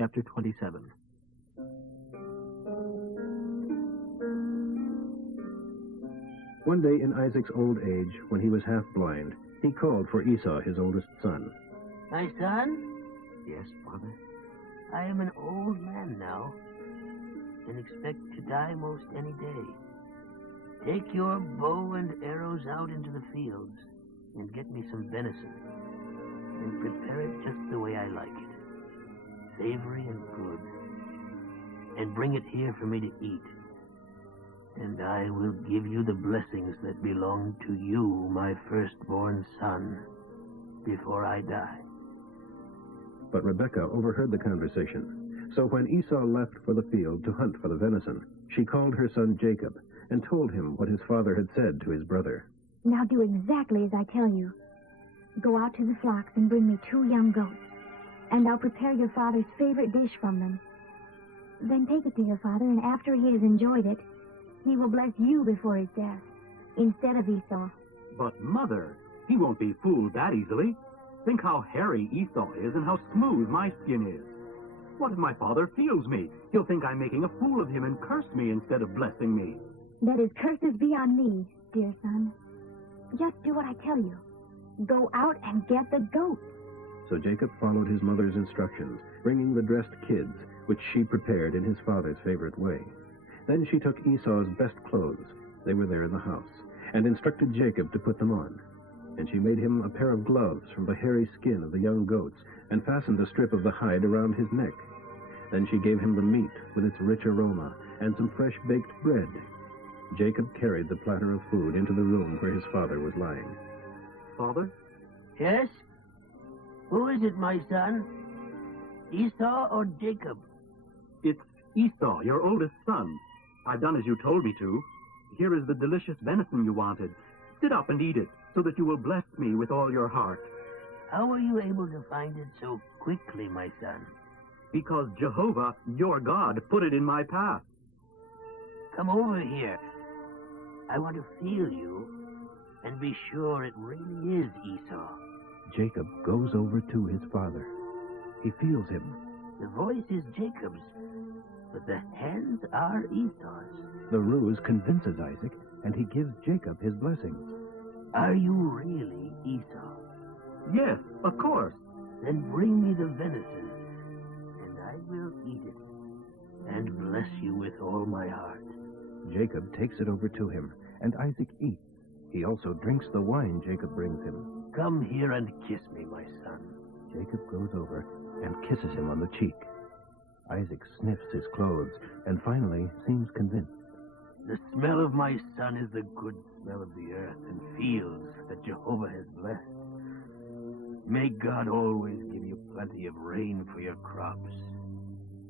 Chapter 27. One day in Isaac's old age, when he was half blind, he called for Esau, his oldest son. My son, Yes, Father? I am an old man now, and expect to die most any day. Take your bow and arrows out into the fields, and get me some venison, and prepare it just the way I like it, savory and good, and bring it here for me to eat. And I will give you the blessings that belong to you, my firstborn son, before I die. But Rebekah overheard the conversation. So when Esau left for the field to hunt for the venison, she called her son Jacob and told him what his father had said to his brother. Now do exactly as I tell you. Go out to the flocks and bring me 2 young goats, and I'll prepare your father's favorite dish from them. Then take it to your father, and after he has enjoyed it, he will bless you before his death, instead of Esau. But, Mother, he won't be fooled that easily. Think how hairy Esau is and how smooth my skin is. What if my father feels me? He'll think I'm making a fool of him and curse me instead of blessing me. Let his curses be on me, dear son. Just do what I tell you. Go out and get the goats. So Jacob followed his mother's instructions, bringing the dressed kids, which she prepared in his father's favorite way. Then she took Esau's best clothes, they were there in the house, and instructed Jacob to put them on. And she made him a pair of gloves from the hairy skin of the young goats, and fastened a strip of the hide around his neck. Then she gave him the meat with its rich aroma, and some fresh baked bread. Jacob carried the platter of food into the room where his father was lying. Father? Yes? Who is it, my son? Esau or Jacob? It's Esau, your oldest son. I've done as you told me to. Here is the delicious venison you wanted. Sit up and eat it, so that you will bless me with all your heart. How were you able to find it so quickly, my son? Because Jehovah, your God, put it in my path. Come over here. I want to feel you and be sure it really is Esau. Jacob goes over to his father. He feels him. The voice is Jacob's, but the hands are Esau's. The ruse convinces Isaac, and he gives Jacob his blessings. Are you really Esau? Yes, of course. Then bring me the venison, and I will eat it, and bless you with all my heart. Jacob takes it over to him, and Isaac eats. He also drinks the wine Jacob brings him. Come here and kiss me, my son. Jacob goes over and kisses him on the cheek. Isaac sniffs his clothes and finally seems convinced. The smell of my son is the good smell of the earth and fields that Jehovah has blessed. May God always give you plenty of rain for your crops,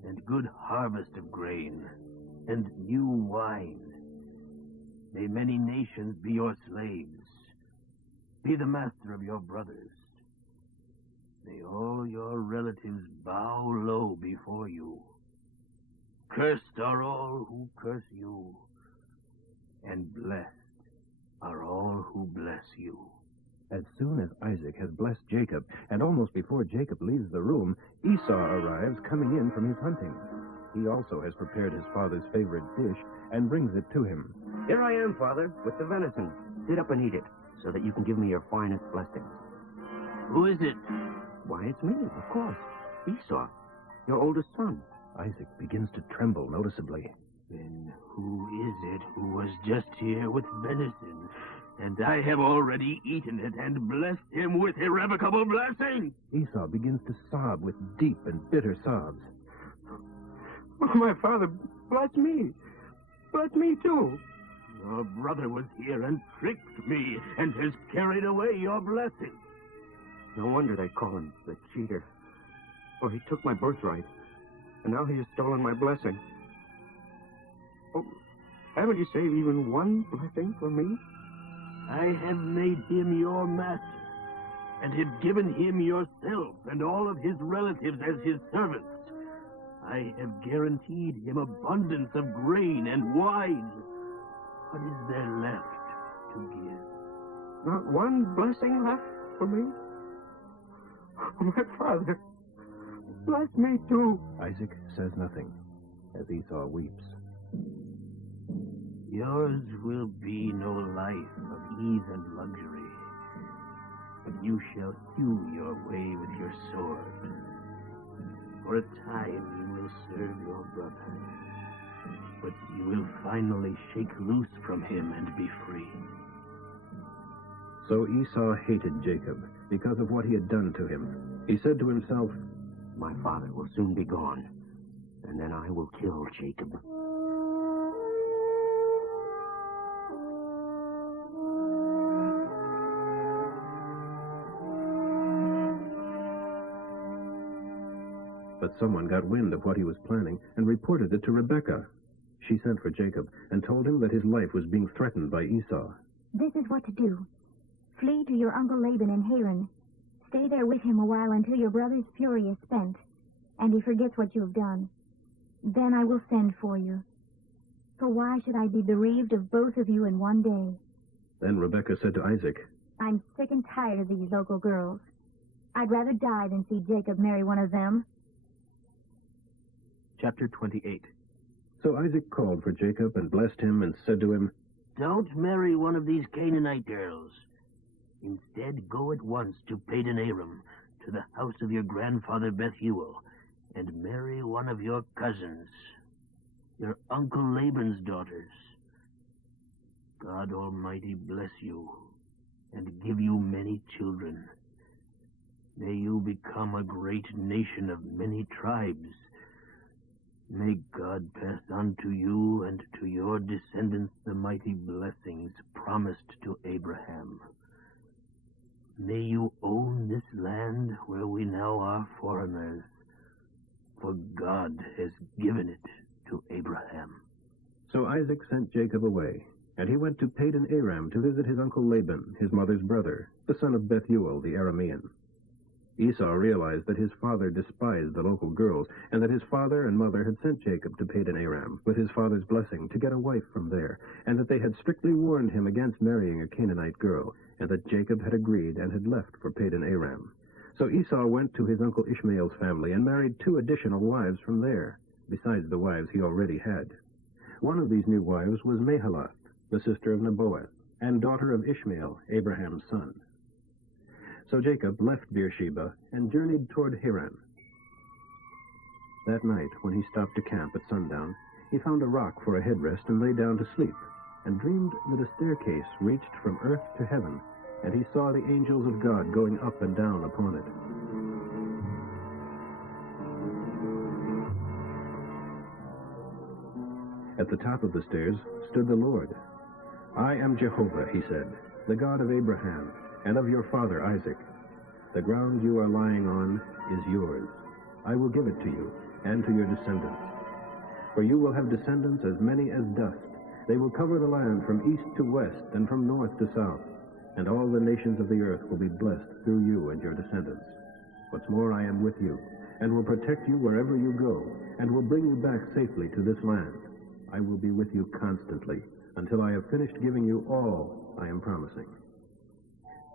and good harvest of grain, and new wine. May many nations be your slaves. Be the master of your brothers. May all your relatives bow low before you. Cursed are all who curse you, and blessed are all who bless you. As soon as Isaac has blessed Jacob, and almost before Jacob leaves the room, Esau arrives coming in from his hunting. He also has prepared his father's favorite dish and brings it to him. Here I am, Father, with the venison. Sit up and eat it, so that you can give me your finest blessings. Who is it? Why, it's me, of course. Esau, your oldest son. Isaac begins to tremble noticeably. Then who is it who was just here with venison, and I have already eaten it and blessed him with irrevocable blessing? Esau begins to sob with deep and bitter sobs. My father, bless me. Bless me, too. Your brother was here and tricked me and has carried away your blessing. No wonder they call him the cheater. For he took my birthright, and now he has stolen my blessing. Oh, haven't you saved even one blessing for me? I have made him your master, and have given him yourself and all of his relatives as his servants. I have guaranteed him abundance of grain and wine. What is there left to give? Not one blessing left for me? Oh, my father, Bless me too. Isaac says nothing as Esau weeps. Yours will be no life of ease and luxury, but you shall hew your way with your sword. For a time you will serve your brother, but you will finally shake loose from him and be free. So Esau hated Jacob because of what he had done to him. He said to himself, My father will soon be gone, and then I will kill Jacob. But someone got wind of what he was planning and reported it to Rebekah. She sent for Jacob and told him that his life was being threatened by Esau. This is what to do. Flee to your uncle Laban in Haran. Stay there with him a while until your brother's fury is spent, and he forgets what you have done. Then I will send for you. For why should I be bereaved of both of you in one day? Then Rebekah said to Isaac, I'm sick and tired of these local girls. I'd rather die than see Jacob marry one of them. Chapter 28. So Isaac called for Jacob and blessed him and said to him, Don't marry one of these Canaanite girls. Instead, go at once to Padan Aram, to the house of your grandfather Bethuel, and marry one of your cousins, your uncle Laban's daughters. God Almighty bless you and give you many children. May you become a great nation of many tribes. May God pass on to you and to your descendants the mighty blessings promised to Abraham. May you own this land where we now are foreigners, for God has given it to Abraham. So Isaac sent Jacob away, and he went to Padan Aram to visit his uncle Laban, his mother's brother, the son of Bethuel the Aramean. Esau realized that his father despised the local girls, and that his father and mother had sent Jacob to Padan Aram with his father's blessing to get a wife from there, and that they had strictly warned him against marrying a Canaanite girl, and that Jacob had agreed and had left for Padan Aram. So Esau went to his uncle Ishmael's family and married 2 additional wives from there, besides the wives he already had. One of these new wives was Mahalath, the sister of Nebaioth, and daughter of Ishmael, Abraham's son. So Jacob left Beersheba and journeyed toward Haran. That night, when he stopped to camp at sundown, he found a rock for a headrest and lay down to sleep, and dreamed that a staircase reached from earth to heaven, and he saw the angels of God going up and down upon it. At the top of the stairs stood the Lord. I am Jehovah, he said, the God of Abraham, and of your father Isaac. The ground you are lying on is yours. I will give it to you, and to your descendants. For you will have descendants as many as dust. They will cover the land from east to west, and from north to south. And all the nations of the earth will be blessed through you and your descendants. What's more, I am with you, and will protect you wherever you go, and will bring you back safely to this land. I will be with you constantly, until I have finished giving you all I am promising.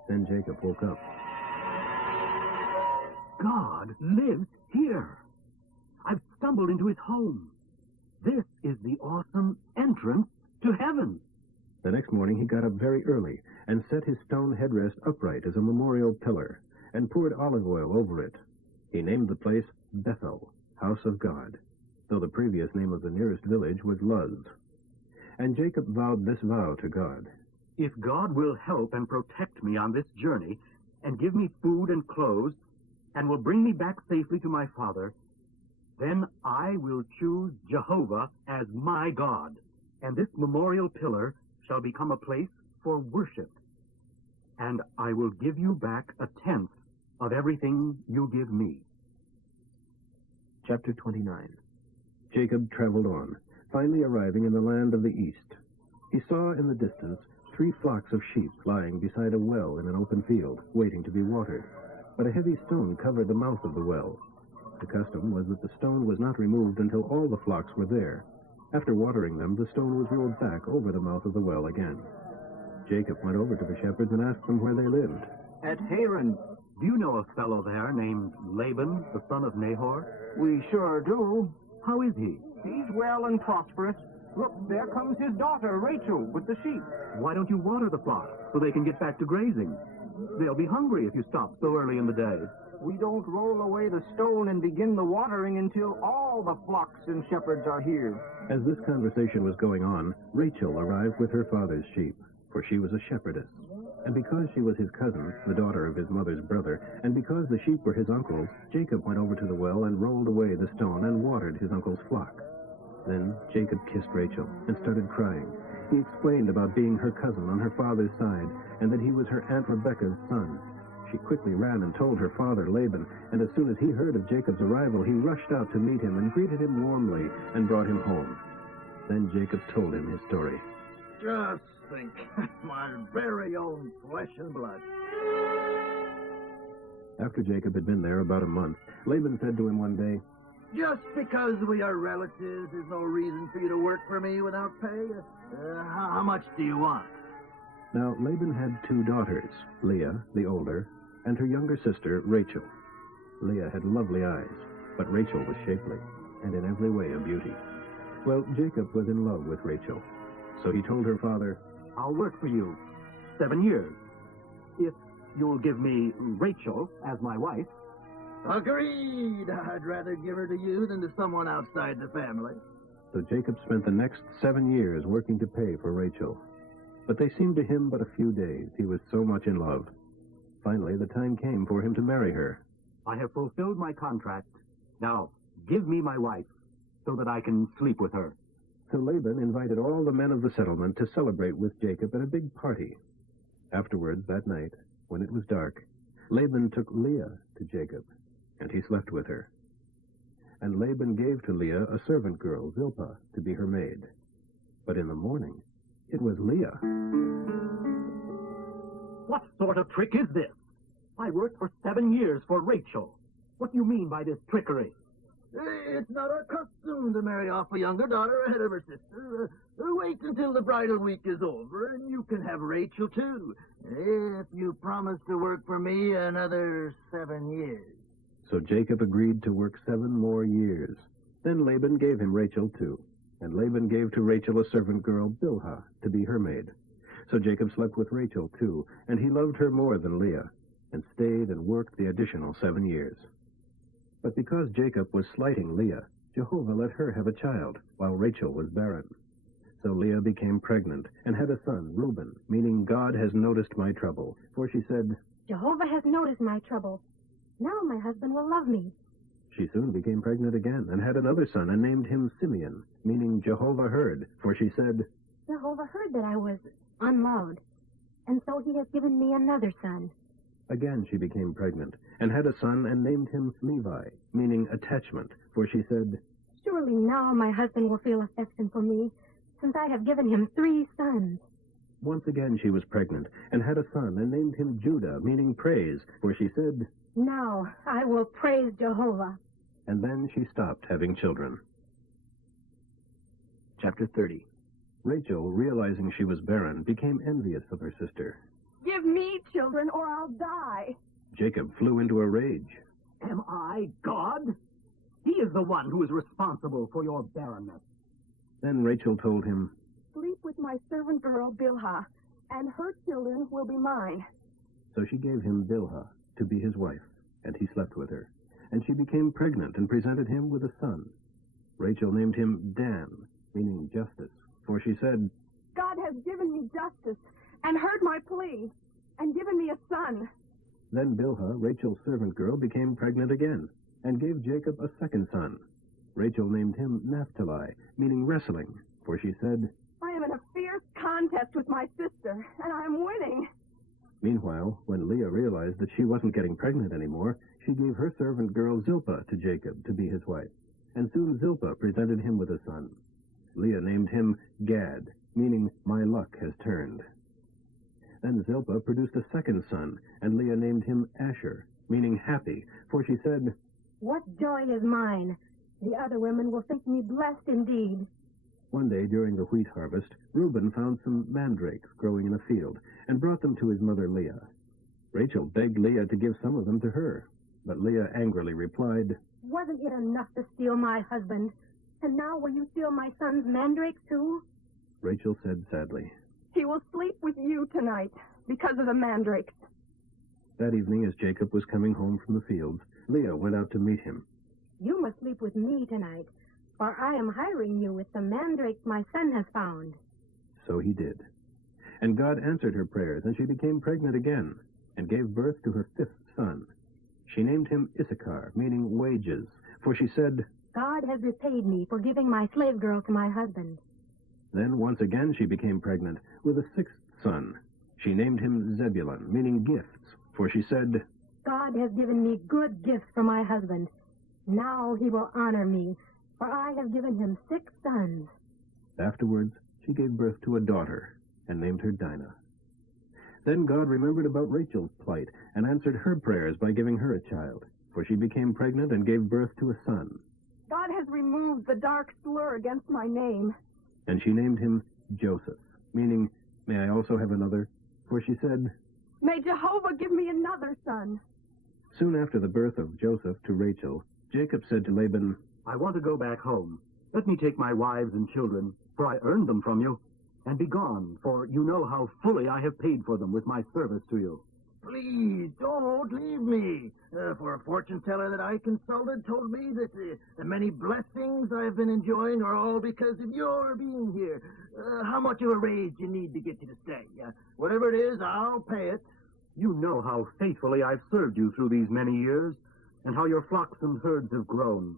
Then Jacob woke up. God lives here. I've stumbled into his home. This is the awesome entrance to heaven. The next morning he got up very early and set his stone headrest upright as a memorial pillar and poured olive oil over it. He named the place Bethel, House of God, though the previous name of the nearest village was Luz. And Jacob vowed this vow to God. If God will help and protect me on this journey, and give me food and clothes, and will bring me back safely to my father, then I will choose Jehovah as my God, and this memorial pillar shall become a place for worship. And I will give you back 1/10 of everything you give me. Chapter 29. Jacob traveled on, finally arriving in the land of the east. He saw in the distance 3 flocks of sheep lying beside a well in an open field, waiting to be watered. But a heavy stone covered the mouth of the well. The custom was that the stone was not removed until all the flocks were there. After watering them, the stone was rolled back over the mouth of the well again. Jacob went over to the shepherds and asked them where they lived. At Haran, Do you know a fellow there named Laban, the son of Nahor? We sure do. How is he? He's well and prosperous. Look, there comes his daughter, Rachel, with the sheep. Why don't you water the flock so they can get back to grazing? They'll be hungry if you stop so early in the day. We don't roll away the stone and begin the watering until all the flocks and shepherds are here. As this conversation was going on, Rachel arrived with her father's sheep, for she was a shepherdess. And because she was his cousin, the daughter of his mother's brother, and because the sheep were his uncle's, Jacob went over to the well and rolled away the stone and watered his uncle's flock. Then Jacob kissed Rachel and started crying. He explained about being her cousin on her father's side, and that he was her Aunt Rebekah's son. She quickly ran and told her father, Laban, and as soon as he heard of Jacob's arrival, he rushed out to meet him and greeted him warmly and brought him home. Then Jacob told him his story. Just think, my very own flesh and blood. After Jacob had been there about a month, Laban said to him one day, Just because we are relatives is no reason for you to work for me without pay. How much do you want? Now, Laban had 2 daughters, Leah, the older, and her younger sister, Rachel. Leah had lovely eyes, but Rachel was shapely, and in every way a beauty. Well, Jacob was in love with Rachel, so he told her father, I'll work for you 7 years. If you'll give me Rachel as my wife. Agreed. I'd rather give her to you than to someone outside the family. So Jacob spent the next 7 years working to pay for Rachel. But they seemed to him but a few days. He was so much in love. Finally, the time came for him to marry her. I have fulfilled my contract. Now, give me my wife so that I can sleep with her. So Laban invited all the men of the settlement to celebrate with Jacob at a big party. Afterwards, that night, when it was dark, Laban took Leah to Jacob, and he slept with her. And Laban gave to Leah a servant girl, Zilpah, to be her maid. But in the morning, it was Leah. What sort of trick is this? I worked for 7 years for Rachel. What do you mean by this trickery? It's not our custom to marry off a younger daughter ahead of her sister. Wait until the bridal week is over, and you can have Rachel, too, if you promise to work for me another 7 years. So Jacob agreed to work 7 more years. Then Laban gave him Rachel, too. And Laban gave to Rachel a servant girl, Bilhah, to be her maid. So Jacob slept with Rachel, too, and he loved her more than Leah, and stayed and worked the additional 7 years. But because Jacob was slighting Leah, Jehovah let her have a child, while Rachel was barren. So Leah became pregnant, and had a son, Reuben, meaning God has noticed my trouble. For she said, Jehovah has noticed my trouble. Now my husband will love me. She soon became pregnant again, and had another son, and named him Simeon, meaning Jehovah heard. For she said, Jehovah heard that I was unloved, and so he has given me another son. Again she became pregnant, and had a son, and named him Levi, meaning attachment. For she said, Surely now my husband will feel affection for me, since I have given him 3 sons. Once again she was pregnant, and had a son, and named him Judah, meaning praise. For she said, Now I will praise Jehovah. And then she stopped having children. Chapter 30. Rachel, realizing she was barren, became envious of her sister. Give me children or I'll die. Jacob flew into a rage. Am I God? He is the one who is responsible for your barrenness. Then Rachel told him, Sleep with my servant girl Bilhah, and her children will be mine. So she gave him Bilhah to be his wife, and he slept with her. And she became pregnant and presented him with a son. Rachel named him Dan, meaning justice, for she said, God has given me justice and heard my plea and given me a son. Then Bilhah, Rachel's servant girl, became pregnant again and gave Jacob a second son. Rachel named him Naphtali, meaning wrestling, for she said, I am in a fierce contest with my sister, and I am winning. Meanwhile, when Leah realized that she wasn't getting pregnant anymore, she gave her servant girl Zilpah to Jacob to be his wife. And soon Zilpah presented him with a son. Leah named him Gad, meaning my luck has turned. Then Zilpah produced a second son, and Leah named him Asher, meaning happy, for she said, What joy is mine! The other women will think me blessed indeed. One day during the wheat harvest, Reuben found some mandrakes growing in a field and brought them to his mother Leah. Rachel begged Leah to give some of them to her, but Leah angrily replied, Wasn't it enough to steal my husband? And now will you steal my son's mandrakes, too? Rachel said sadly. He will sleep with you tonight because of the mandrakes. That evening, as Jacob was coming home from the fields, Leah went out to meet him. You must sleep with me tonight, for I am hiring you with the mandrakes my son has found. So he did. And God answered her prayers, and she became pregnant again, and gave birth to her 5th son. She named him Issachar, meaning wages, for she said, God has repaid me for giving my slave girl to my husband. Then once again she became pregnant with a 6th son. She named him Zebulun, meaning gifts, for she said, God has given me good gifts for my husband. Now he will honor me, for I have given him 6 sons. Afterwards, she gave birth to a daughter and named her Dinah. Then God remembered about Rachel's plight and answered her prayers by giving her a child, for she became pregnant and gave birth to a son. God has removed the dark slur against my name. And she named him Joseph, meaning, May I also have another? For she said, May Jehovah give me another son. Soon after the birth of Joseph to Rachel, Jacob said to Laban, I want to go back home. Let me take my wives and children, for I earned them from you, and be gone, for you know how fully I have paid for them with my service to you. Please, don't leave me. For a fortune teller that I consulted told me that the many blessings I've been enjoying are all because of your being here. How much of a raise do you need to get you to stay? Whatever it is, I'll pay it. You know how faithfully I've served you through these many years, and how your flocks and herds have grown.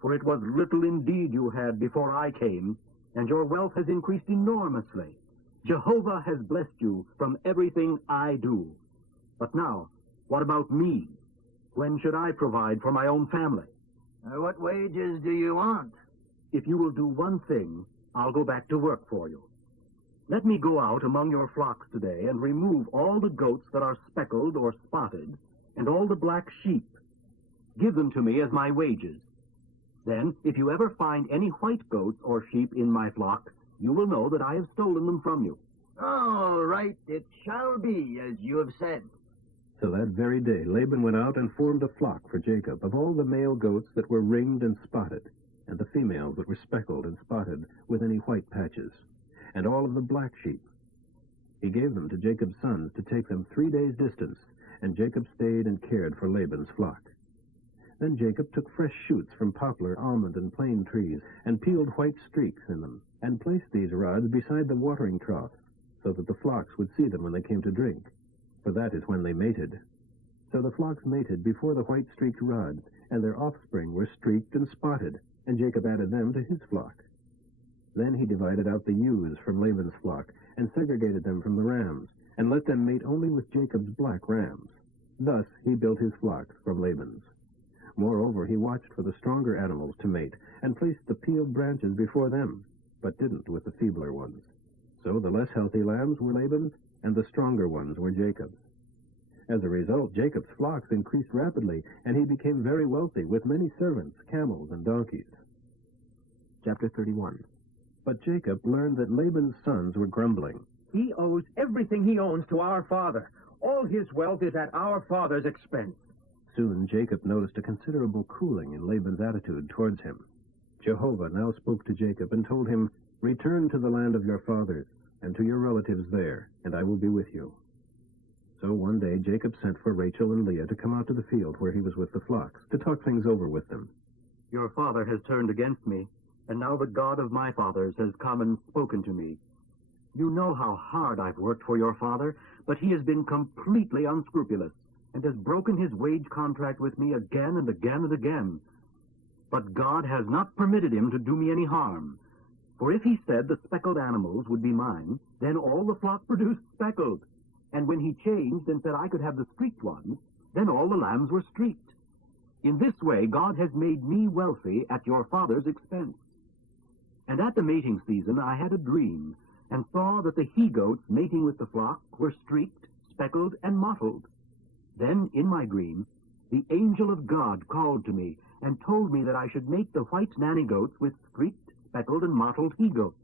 For it was little indeed you had before I came, and your wealth has increased enormously. Jehovah has blessed you from everything I do. But now, what about me? When should I provide for my own family? What wages do you want? If you will do one thing, I'll go back to work for you. Let me go out among your flocks today and remove all the goats that are speckled or spotted, and all the black sheep. Give them to me as my wages. Then, if you ever find any white goats or sheep in my flock, you will know that I have stolen them from you. All right, it shall be as you have said. So that very day Laban went out and formed a flock for Jacob of all the male goats that were ringed and spotted, and the females that were speckled and spotted with any white patches, and all of the black sheep. He gave them to Jacob's sons to take them 3 days' distance, and Jacob stayed and cared for Laban's flock. Then Jacob took fresh shoots from poplar, almond, and plane trees, and peeled white streaks in them, and placed these rods beside the watering troughs, so that the flocks would see them when they came to drink, for that is when they mated. So the flocks mated before the white-streaked rods, and their offspring were streaked and spotted, and Jacob added them to his flock. Then he divided out the ewes from Laban's flock, and segregated them from the rams, and let them mate only with Jacob's black rams. Thus he built his flocks from Laban's. Moreover, he watched for the stronger animals to mate, and placed the peeled branches before them, but didn't with the feebler ones. So the less healthy lambs were Laban's, and the stronger ones were Jacob's. As a result, Jacob's flocks increased rapidly, and he became very wealthy, with many servants, camels, and donkeys. Chapter 31. But Jacob learned that Laban's sons were grumbling. He owes everything he owns to our father. All his wealth is at our father's expense. Soon Jacob noticed a considerable cooling in Laban's attitude towards him. Jehovah now spoke to Jacob and told him, Return to the land of your fathers, and to your relatives there, and I will be with you. So one day Jacob sent for Rachel and Leah to come out to the field where he was with the flocks, to talk things over with them. Your father has turned against me, and now the God of my fathers has come and spoken to me. You know how hard I've worked for your father, but he has been completely unscrupulous, and has broken his wage contract with me again and again and again. But God has not permitted him to do me any harm. For if he said the speckled animals would be mine, then all the flock produced speckled. And when he changed and said I could have the streaked ones, then all the lambs were streaked. In this way, God has made me wealthy at your father's expense. And at the mating season, I had a dream, and saw that the he-goats mating with the flock were streaked, speckled, and mottled. Then, in my dream, the angel of God called to me and told me that I should make the white nanny goats with streaked, speckled, and mottled he-goats.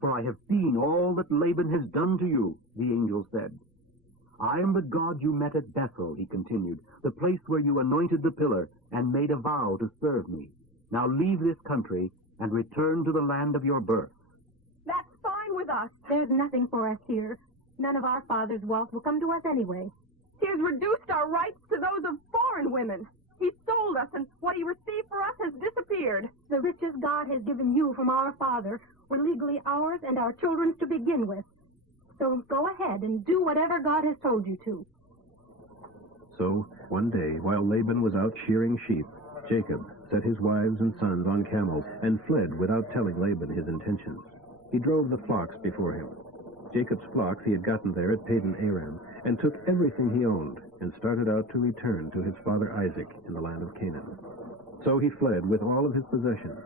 For I have seen all that Laban has done to you, the angel said. I am the God you met at Bethel, he continued, the place where you anointed the pillar and made a vow to serve me. Now leave this country and return to the land of your birth. That's fine with us. There's nothing for us here. None of our father's wealth will come to us anyway. He has reduced our rights to those of foreign women. He sold us, and what he received for us has disappeared. The riches God has given you from our father were legally ours and our children's to begin with. So go ahead and do whatever God has told you to. So, one day, while Laban was out shearing sheep, Jacob set his wives and sons on camels and fled without telling Laban his intentions. He drove the flocks before him. Jacob's flocks he had gotten there at Padan Aram, and took everything he owned and started out to return to his father Isaac in the land of Canaan. So he fled with all of his possessions,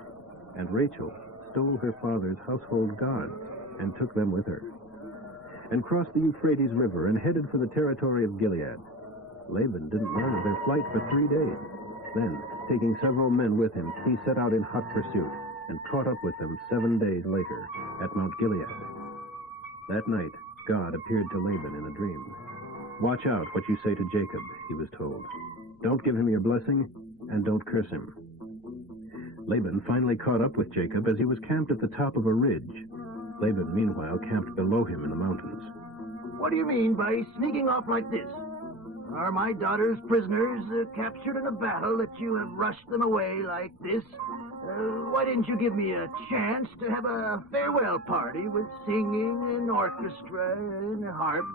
and Rachel stole her father's household gods and took them with her, and crossed the Euphrates River and headed for the territory of Gilead. Laban didn't learn of their flight for 3 days. Then, taking several men with him, he set out in hot pursuit and caught up with them 7 days later at Mount Gilead. That night, God appeared to Laban in a dream. "Watch out what you say to Jacob," he was told. "Don't give him your blessing, and don't curse him." Laban finally caught up with Jacob as he was camped at the top of a ridge. Laban, meanwhile, camped below him in the mountains. What do you mean by sneaking off like this? Are my daughters prisoners captured in a battle that you have rushed them away like this? Why didn't you give me a chance to have a farewell party with singing and orchestra and a harp?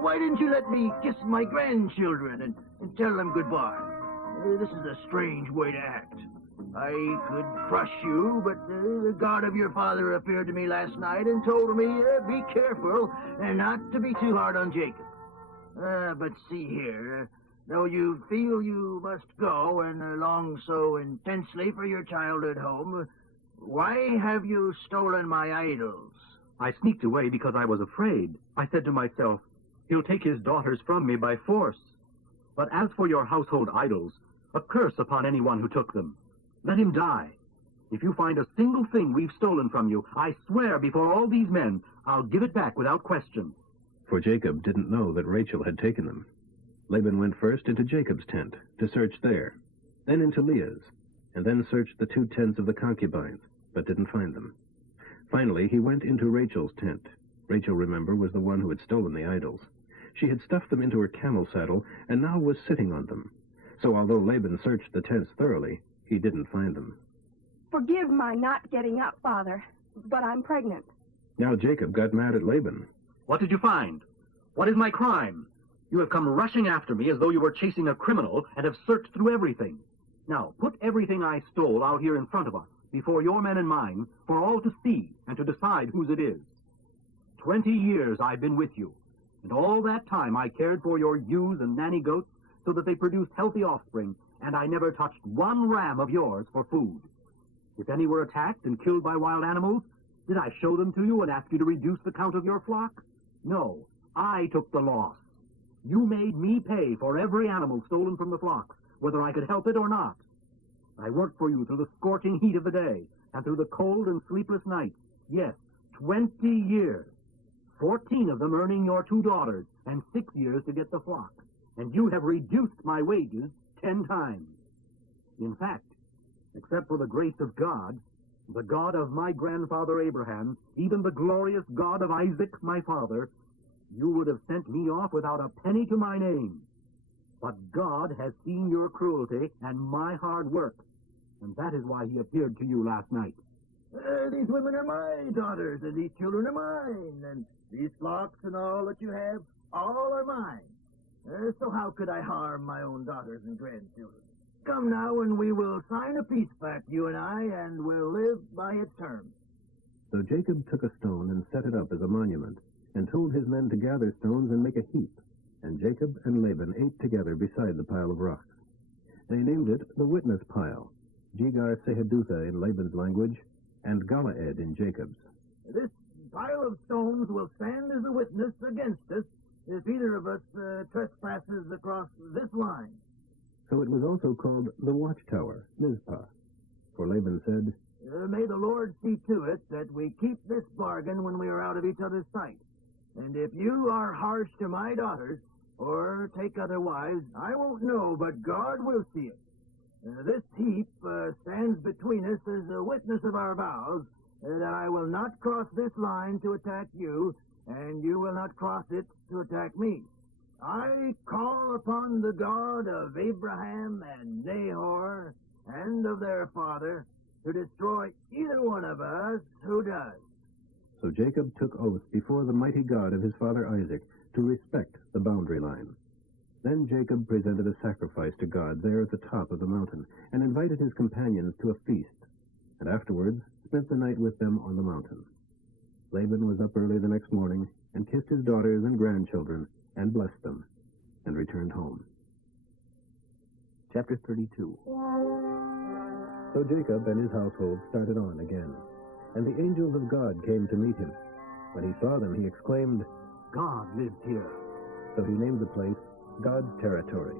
Why didn't you let me kiss my grandchildren and tell them goodbye? This is a strange way to act. I could crush you, but the God of your father appeared to me last night and told me, be careful and not to be too hard on Jacob. But see here, though you feel you must go and long so intensely for your childhood home, why have you stolen my idols? I sneaked away because I was afraid. I said to myself, he'll take his daughters from me by force. But as for your household idols, a curse upon anyone who took them. Let him die. If you find a single thing we've stolen from you, I swear before all these men, I'll give it back without question. For Jacob didn't know that Rachel had taken them. Laban went first into Jacob's tent to search there, then into Leah's, and then searched the 2 tents of the concubines, but didn't find them. Finally, he went into Rachel's tent. Rachel, remember, was the one who had stolen the idols. She had stuffed them into her camel saddle and now was sitting on them. So although Laban searched the tents thoroughly, he didn't find them. Forgive my not getting up, Father, but I'm pregnant. Now Jacob got mad at Laban. What did you find? What is my crime? You have come rushing after me as though you were chasing a criminal and have searched through everything. Now, put everything I stole out here in front of us, before your men and mine, for all to see and to decide whose it is. 20 years I've been with you, and all that time I cared for your ewes and nanny goats so that they produced healthy offspring, and I never touched one ram of yours for food. If any were attacked and killed by wild animals, did I show them to you and ask you to reduce the count of your flock? No, I took the loss. You made me pay for every animal stolen from the flocks, whether I could help it or not. I worked for you through the scorching heat of the day and through the cold and sleepless nights. Yes, 20 years. 14 of them earning your 2 daughters and 6 years to get the flock. And you have reduced my wages 10 times. In fact, except for the grace of God, the God of my grandfather Abraham, even the glorious God of Isaac, my father, you would have sent me off without a penny to my name. But God has seen your cruelty and my hard work, and that is why he appeared to you last night. These women are my daughters, and these children are mine, and these flocks and all that you have, all are mine. So how could I harm my own daughters and grandchildren? Come now, and we will sign a peace pact, you and I, and we'll live by its terms. So Jacob took a stone and set it up as a monument, and told his men to gather stones and make a heap. And Jacob and Laban ate together beside the pile of rocks. They named it the witness pile, Jegar Sehedutha in Laban's language, and Galaed in Jacob's. This pile of stones will stand as a witness against us if either of us trespasses across this line. So it was also called the watchtower, Mizpah. For Laban said, May the Lord see to it that we keep this bargain when we are out of each other's sight. And if you are harsh to my daughters, or take other wives, I won't know, but God will see it. This heap stands between us as a witness of our vows that I will not cross this line to attack you, and you will not cross it to attack me. I call upon the God of Abraham and Nahor and of their father to destroy either one of us who does. So Jacob took oath before the mighty God of his father Isaac to respect the boundary line. Then Jacob presented a sacrifice to God there at the top of the mountain and invited his companions to a feast, and afterwards spent the night with them on the mountain. Laban was up early the next morning and kissed his daughters and grandchildren and blessed them and returned home. Chapter 32. So Jacob and his household started on again, and the angels of God came to meet him. When he saw them, he exclaimed, God lives here. So he named the place God's territory.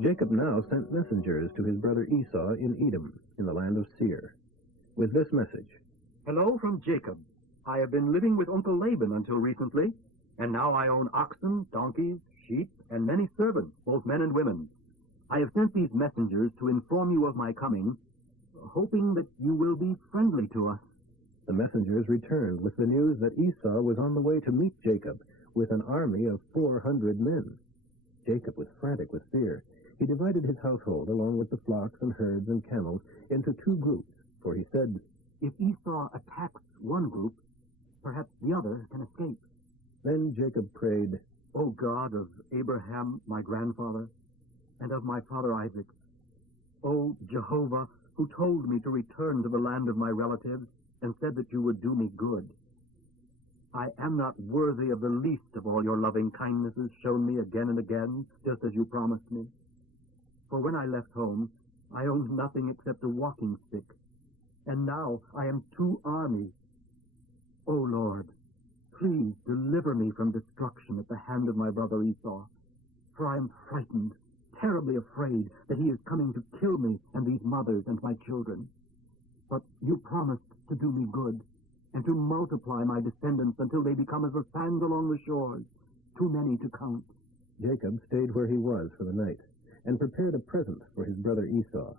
Jacob now sent messengers to his brother Esau in Edom, in the land of Seir, with this message. Hello from Jacob. I have been living with Uncle Laban until recently, and now I own oxen, donkeys, sheep, and many servants, both men and women. I have sent these messengers to inform you of my coming, hoping that you will be friendly to us. The messengers returned with the news that Esau was on the way to meet Jacob with an army of 400 men. Jacob was frantic with fear. He divided his household, along with the flocks and herds and camels, into two groups, for he said, If Esau attacks one group, perhaps the other can escape. Then Jacob prayed, O God of Abraham, my grandfather, and of my father Isaac, O Jehovah, who told me to return to the land of my relatives and said that you would do me good. I am not worthy of the least of all your loving kindnesses shown me again and again, just as you promised me. For when I left home, I owned nothing except a walking stick, and now I am 2 armies. O Lord, please deliver me from destruction at the hand of my brother Esau, for I am frightened, terribly afraid that he is coming to kill me and these mothers and my children. But you promised to do me good, and to multiply my descendants until they become as the sand along the shores, too many to count. Jacob stayed where he was for the night, and prepared a present for his brother Esau,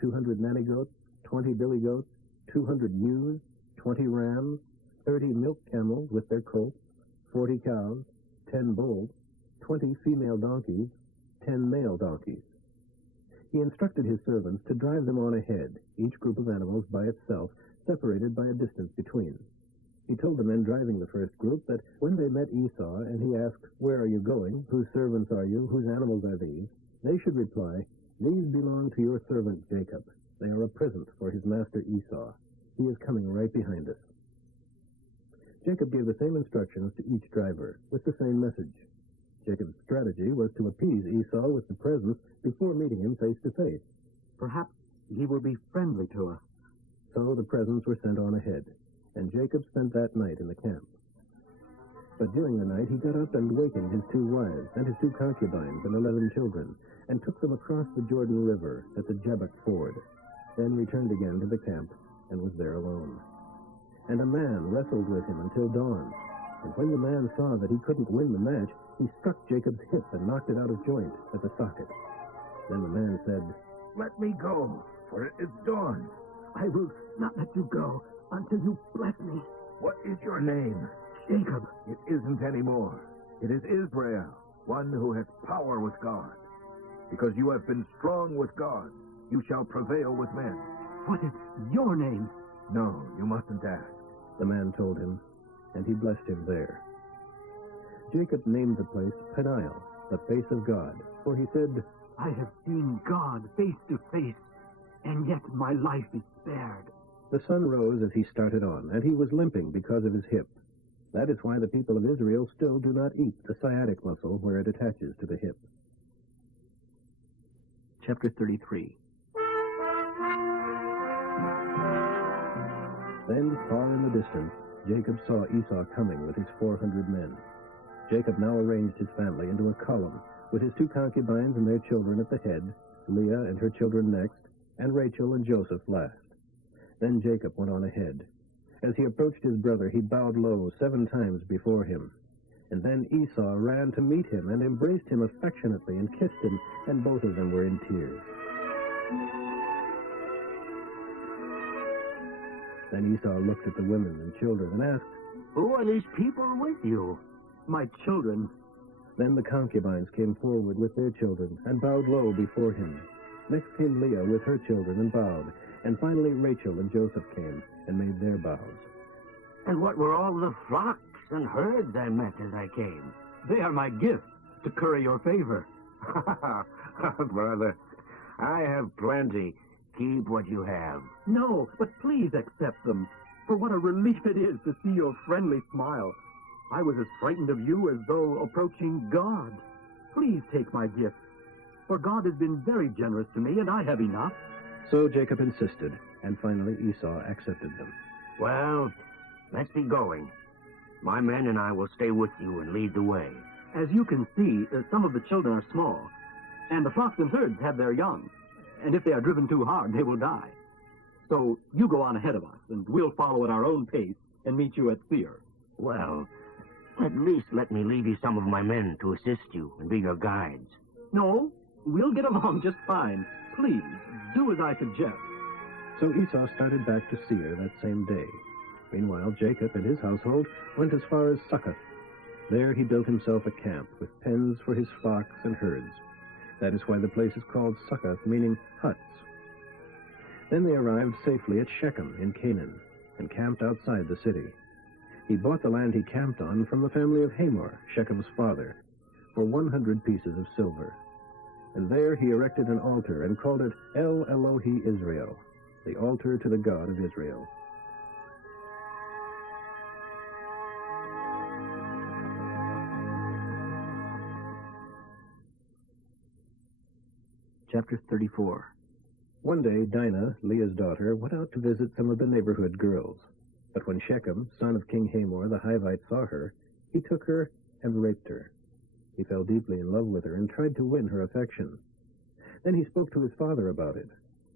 200 nanny goats, 20 billy goats, 200 ewes, 20 rams, 30 milk camels with their colts, 40 cows, 10 bulls, 20 female donkeys, 10 male donkeys. He instructed his servants to drive them on ahead, each group of animals by itself, separated by a distance between. He told the men driving the first group that when they met Esau and he asked, Where are you going? Whose servants are you? Whose animals are these? They should reply, These belong to your servant Jacob. They are a present for his master Esau. He is coming right behind us. Jacob gave the same instructions to each driver, with the same message. Jacob's strategy was to appease Esau with the presents before meeting him face to face. Perhaps he will be friendly to us. So the presents were sent on ahead, and Jacob spent that night in the camp. But during the night he got up and wakened his 2 wives and his 2 concubines and 11 children, and took them across the Jordan River at the Jabbok ford, then returned again to the camp and was there alone. And a man wrestled with him until dawn, and when the man saw that he couldn't win the match, he struck Jacob's hip and knocked it out of joint at the socket. Then the man said, Let me go, for it is dawn. I will not let you go until you bless me. What is your name? Jacob. It isn't anymore. It is Israel, one who has power with God. Because you have been strong with God, you shall prevail with men. What is your name? No, you mustn't ask. The man told him, and he blessed him there. Jacob named the place Peniel, the face of God, for he said, I have seen God face to face, and yet my life is spared. The sun rose as he started on, and he was limping because of his hip. That is why the people of Israel still do not eat the sciatic muscle where it attaches to the hip. Chapter 33. Then, far in the distance, Jacob saw Esau coming with his 400 men. Jacob now arranged his family into a column, with his 2 concubines and their children at the head, Leah and her children next, and Rachel and Joseph last. Then Jacob went on ahead. As he approached his brother, he bowed low 7 times before him. And then Esau ran to meet him and embraced him affectionately and kissed him, and both of them were in tears. Then Esau looked at the women and children and asked, Who are these people with you? My children. Then the concubines came forward with their children and bowed low before him. Next came Leah with her children and bowed, and finally Rachel and Joseph came and made their bows. And what were all the flocks and herds I met as I came? They are my gift to curry your favor. Brother, I have plenty. Keep what you have. No, but please accept them. For what a relief it is to see your friendly smile. I was as frightened of you as though approaching God. Please take my gifts, for God has been very generous to me, and I have enough. So Jacob insisted, and finally Esau accepted them. Well, let's be going. My men and I will stay with you and lead the way. As you can see, some of the children are small, and the flocks and herds have their young. And if they are driven too hard, they will die. So you go on ahead of us, and we'll follow at our own pace and meet you at Seir. Well, at least let me leave you some of my men to assist you and be your guides. No, we'll get along just fine. Please, do as I suggest. So Esau started back to Seir that same day. Meanwhile, Jacob and his household went as far as Succoth. There he built himself a camp with pens for his flocks and herds. That is why the place is called Succoth, meaning huts. Then they arrived safely at Shechem in Canaan and camped outside the city. He bought the land he camped on from the family of Hamor, Shechem's father, for 100 pieces of silver. And there he erected an altar and called it El Elohi Israel, the altar to the God of Israel. Chapter 34. One day, Dinah, Leah's daughter, went out to visit some of the neighborhood girls. But when Shechem, son of King Hamor the Hivite, saw her, he took her and raped her. He fell deeply in love with her and tried to win her affection. Then he spoke to his father about it.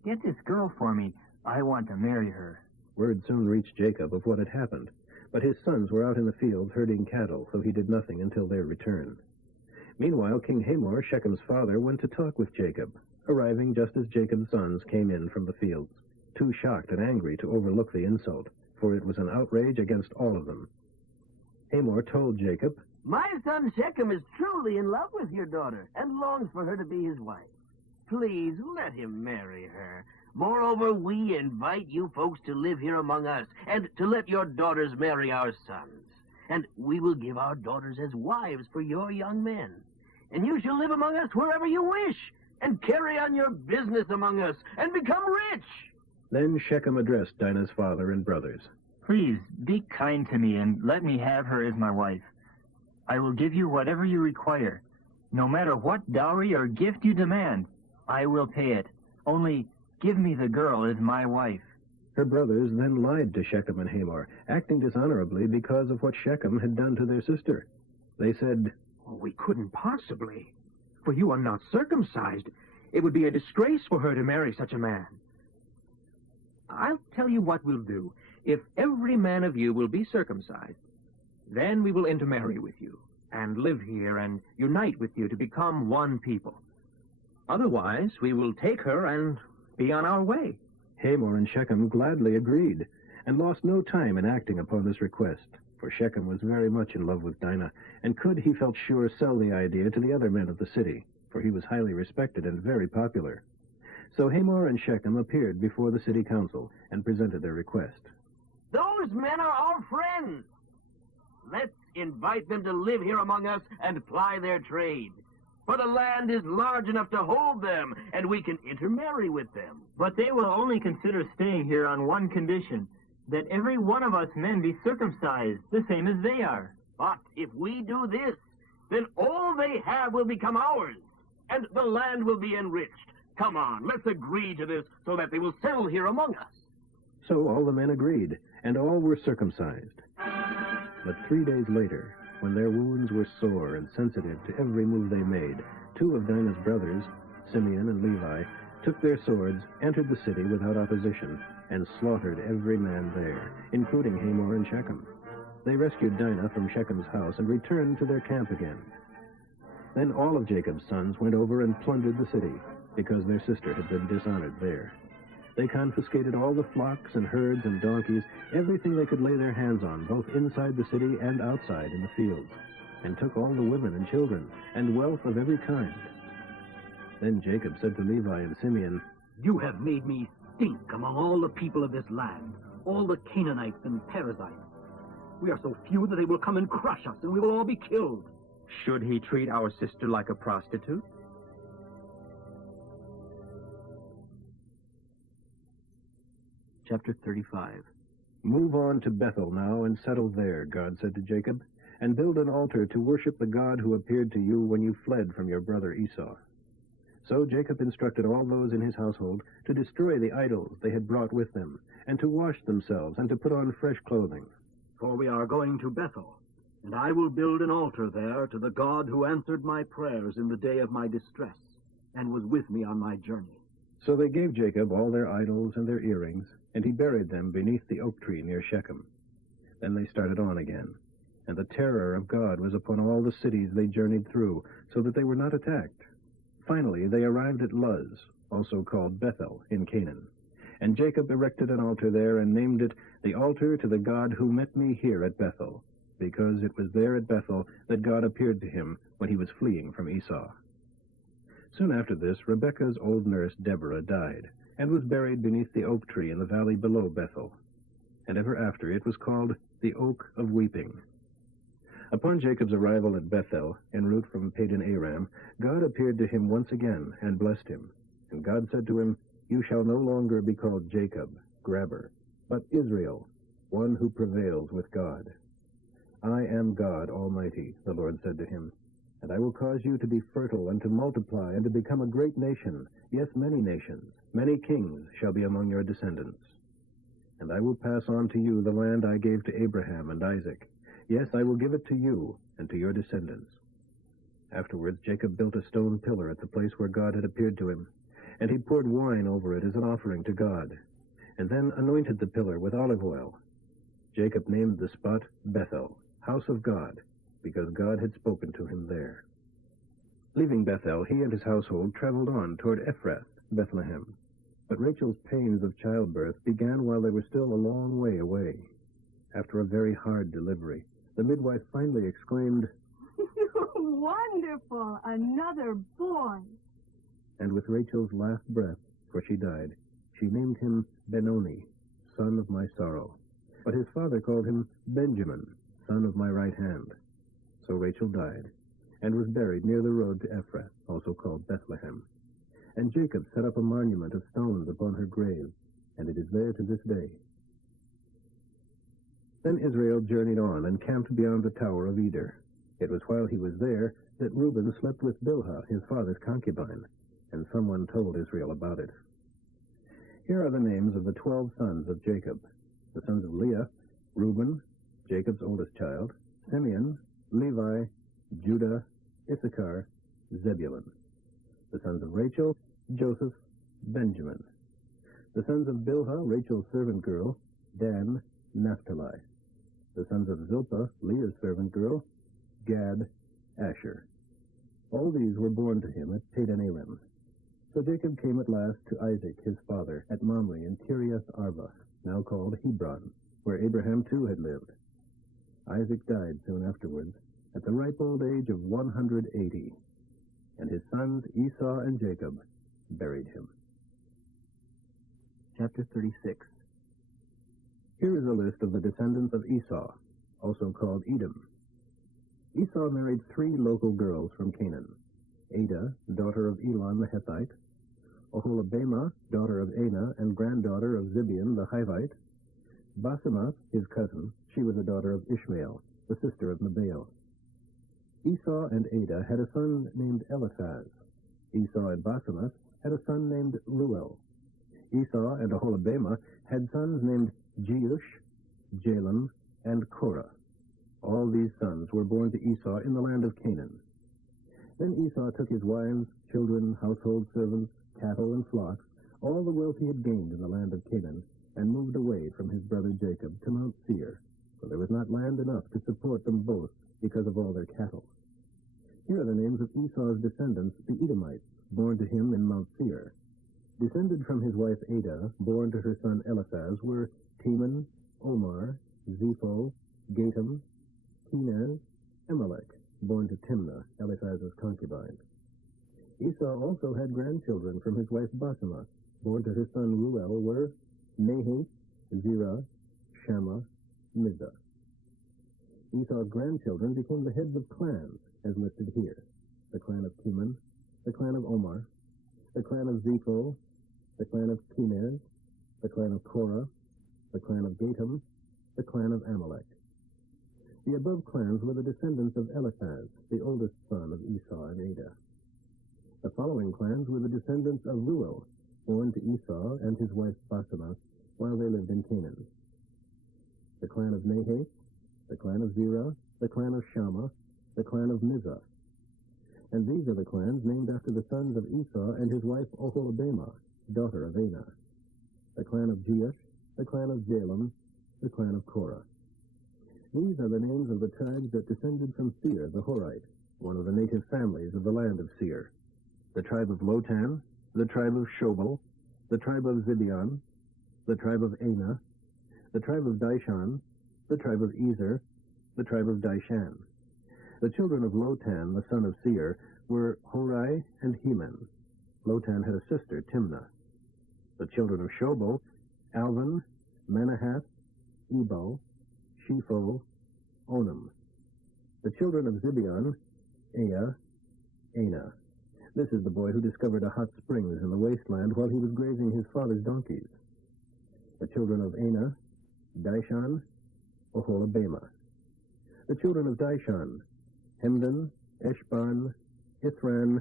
Get this girl for me. I want to marry her. Word soon reached Jacob of what had happened, but his sons were out in the fields herding cattle, so he did nothing until their return. Meanwhile, King Hamor, Shechem's father, went to talk with Jacob, arriving just as Jacob's sons came in from the fields, too shocked and angry to overlook the insult, for it was an outrage against all of them. Hamor told Jacob, My son Shechem is truly in love with your daughter and longs for her to be his wife. Please let him marry her. Moreover, we invite you folks to live here among us and to let your daughters marry our sons. And we will give our daughters as wives for your young men. And you shall live among us wherever you wish and carry on your business among us and become rich. Then Shechem addressed Dinah's father and brothers. Please, be kind to me and let me have her as my wife. I will give you whatever you require. No matter what dowry or gift you demand, I will pay it. Only give me the girl as my wife. Her brothers then lied to Shechem and Hamor, acting dishonorably because of what Shechem had done to their sister. They said, We couldn't possibly, for you are not circumcised. It would be a disgrace for her to marry such a man. I'll tell you what we'll do. If every man of you will be circumcised, then we will intermarry with you and live here and unite with you to become one people. Otherwise, we will take her and be on our way. Hamor and Shechem gladly agreed, and lost no time in acting upon this request, for Shechem was very much in love with Dinah, and could, he felt sure, sell the idea to the other men of the city, for he was highly respected and very popular. So Hamor and Shechem appeared before the city council and presented their request. Those men are our friends. Let's invite them to live here among us and ply their trade. For the land is large enough to hold them, and we can intermarry with them. But they will only consider staying here on one condition, that every one of us men be circumcised, the same as they are. But if we do this, then all they have will become ours, and the land will be enriched. Come on, let's agree to this so that they will settle here among us. So all the men agreed, and all were circumcised. But 3 days later, when their wounds were sore and sensitive to every move they made, 2 of Dinah's brothers, Simeon and Levi, took their swords, entered the city without opposition, and slaughtered every man there, including Hamor and Shechem. They rescued Dinah from Shechem's house and returned to their camp again. Then all of Jacob's sons went over and plundered the city, because their sister had been dishonored there. They confiscated all the flocks and herds and donkeys, everything they could lay their hands on, both inside the city and outside in the fields, and took all the women and children, and wealth of every kind. Then Jacob said to Levi and Simeon, You have made me stink among all the people of this land, all the Canaanites and Perizzites. We are so few that they will come and crush us, and we will all be killed. Should he treat our sister like a prostitute? Chapter 35. Move on to Bethel now and settle there, God said to Jacob, and build an altar to worship the God who appeared to you when you fled from your brother Esau. So Jacob instructed all those in his household to destroy the idols they had brought with them, and to wash themselves, and to put on fresh clothing. For we are going to Bethel, and I will build an altar there to the God who answered my prayers in the day of my distress, and was with me on my journey. So they gave Jacob all their idols and their earrings, and he buried them beneath the oak tree near Shechem. Then they started on again, and the terror of God was upon all the cities they journeyed through, so that they were not attacked. Finally, they arrived at Luz, also called Bethel, in Canaan. And Jacob erected an altar there and named it the altar to the God who met me here at Bethel, because it was there at Bethel that God appeared to him when he was fleeing from Esau. Soon after this, Rebekah's old nurse Deborah died, and was buried beneath the oak tree in the valley below Bethel. And ever after it was called the Oak of Weeping. Upon Jacob's arrival at Bethel, en route from Padan Aram, God appeared to him once again and blessed him. And God said to him, You shall no longer be called Jacob, grabber, but Israel, one who prevails with God. I am God Almighty, the Lord said to him, and I will cause you to be fertile and to multiply and to become a great nation, yes, many nations. Many kings shall be among your descendants. And I will pass on to you the land I gave to Abraham and Isaac. Yes, I will give it to you and to your descendants. Afterwards, Jacob built a stone pillar at the place where God had appeared to him, and he poured wine over it as an offering to God, and then anointed the pillar with olive oil. Jacob named the spot Bethel, House of God, because God had spoken to him there. Leaving Bethel, he and his household traveled on toward Ephrath, Bethlehem. But Rachel's pains of childbirth began while they were still a long way away. After a very hard delivery, the midwife finally exclaimed, Wonderful! Another boy! And with Rachel's last breath, for she died, she named him Benoni, son of my sorrow. But his father called him Benjamin, son of my right hand. So Rachel died, and was buried near the road to Ephrath, also called Bethlehem. And Jacob set up a monument of stones upon her grave, and it is there to this day. Then Israel journeyed on and camped beyond the Tower of Eder. It was while he was there that Reuben slept with Bilhah, his father's concubine, and someone told Israel about it. Here are the names of the 12 sons of Jacob. The sons of Leah, Reuben, Jacob's oldest child, Simeon, Levi, Judah, Issachar, Zebulun. The sons of Rachel, Joseph, Benjamin. The sons of Bilhah, Rachel's servant girl, Dan, Naphtali. The sons of Zilpah, Leah's servant girl, Gad, Asher. All these were born to him at Padan Aram. So Jacob came at last to Isaac, his father, at Mamre in Kiriath Arba, now called Hebron, where Abraham too had lived. Isaac died soon afterwards, at the ripe old age of 180, and his sons Esau and Jacob buried him. Chapter 36. Here is a list of the descendants of Esau, also called Edom. Esau married 3 local girls from Canaan: Ada, daughter of Elon the Hethite; Oholibamah, daughter of Anah and granddaughter of Zibeon the Hivite; Basemath, his cousin, she was a daughter of Ishmael, the sister of Nebaioth. Esau and Ada had a son named Eliphaz. Esau and Basemath had a son named Reuel. Esau and Oholibamah had sons named Jeush, Jalam, and Korah. All these sons were born to Esau in the land of Canaan. Then Esau took his wives, children, household servants, cattle, and flocks, all the wealth he had gained in the land of Canaan, and moved away from his brother Jacob to Mount Seir, for there was not land enough to support them both because of all their cattle. Here are the names of Esau's descendants, the Edomites, born to him in Mount Seir. Descended from his wife Adah, born to her son Eliphaz, were Teman, Omar, Zepho, Gatam, Kenaz, Amalek, born to Timnah, Eliphaz's concubine. Esau also had grandchildren from his wife Basemath, born to her son Ruel, were Nahath, Zerah, Shammah, Mizah. Esau's grandchildren became the heads of clans, as listed here: the clan of Teman, the clan of Omar, the clan of Zepho, the clan of Kenaz, the clan of Korah, the clan of Gatam, the clan of Amalek. The above clans were the descendants of Eliphaz, the oldest son of Esau and Adah. The following clans were the descendants of Ruel, born to Esau and his wife Basemath while they lived in Canaan: the clan of Nahath, the clan of Zerah, the clan of Shammah, the clan of Mizah. And these are the clans named after the sons of Esau and his wife Oholibamah, daughter of Anah: the clan of Jeush, the clan of Jalem, the clan of Korah. These are the names of the tribes that descended from Seir the Horite, one of the native families of the land of Seir: the tribe of Lotan, the tribe of Shobal, the tribe of Zibeon, the tribe of Anah, the tribe of Dishan, the tribe of Ezer, the tribe of Dishan. The children of Lotan, the son of Seir, were Horai and Heman. Lotan had a sister, Timnah. The children of Shobal, Alvan, Manahath, Ebal, Shepho, Onam. The children of Zibeon, Ea, Anah. This is the boy who discovered a hot springs in the wasteland while he was grazing his father's donkeys. The children of Anah, Dishan, Oholibamah. The children of Dishan, Hemdan, Eshban, Ithran,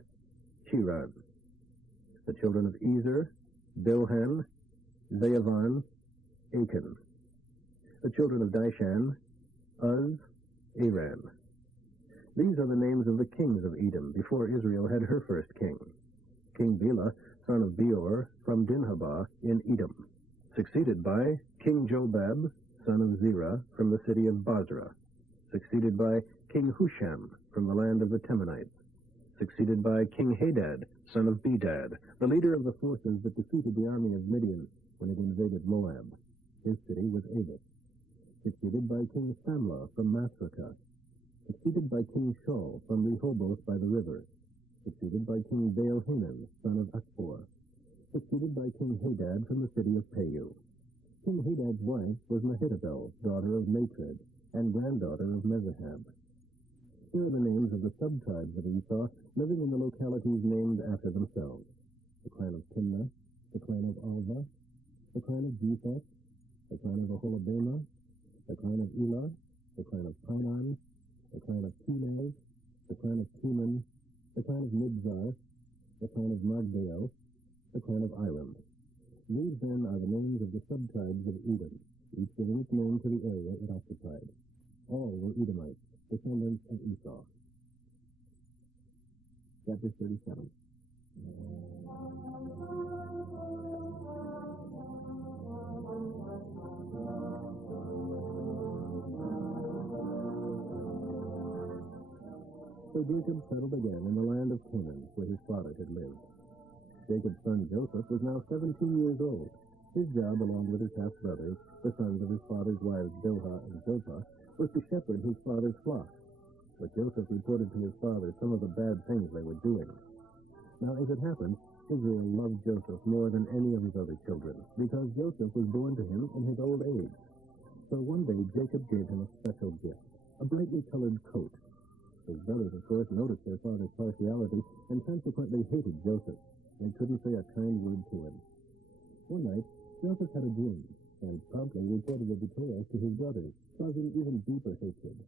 Chiran. The children of Ezer, Bilhan, Zaavan, Achan. The children of Dishan, Uz, Aran. These are the names of the kings of Edom before Israel had her first king: King Bela, son of Beor, from Dinhabah in Edom, succeeded by King Jobab, son of Zerah, from the city of Basra, succeeded by King Husham, from the land of the Temanites, succeeded by King Hadad, son of Bedad, the leader of the forces that defeated the army of Midian when it invaded Moab. His city was Abus, succeeded by King Samlah from Masrekah, succeeded by King Shaul from Rehoboth by the river, succeeded by King Baal-Hanan, son of Akbor, succeeded by King Hadad from the city of Pau. King Hadad's wife was Mehetabel, daughter of Matred, and granddaughter of Mezahab. Here are the names of the sub-tribes of Esau living in the localities named after themselves: the clan of Timnah, the clan of Alva, the clan of Jepheth, the clan of Oholibamah, the clan of Elah, the clan of Pinon, the clan of Kenaz, the clan of Teman, the clan of Mibzar, the clan of Magdeel, the clan of Iram. These, then, are the names of the sub-tribes of Edom, each giving its name to the area it occupied. All were Edomites, descendants of Esau. Chapter 37. So Jacob settled again in the land of Canaan, where his father had lived. Jacob's son Joseph was now 17 years old. His job, along with his half-brothers, the sons of his father's wives Bilhah and Zilpah, was to shepherd his father's flock. But Joseph reported to his father some of the bad things they were doing. Now, as it happened, Israel loved Joseph more than any of his other children, because Joseph was born to him in his old age. So one day Jacob gave him a special gift, a brightly colored coat. His brothers, of course, noticed their father's partiality and consequently hated Joseph. They couldn't say a kind word to him. One night, Joseph had a dream and promptly reported the details to his brothers, causing even deeper hatred.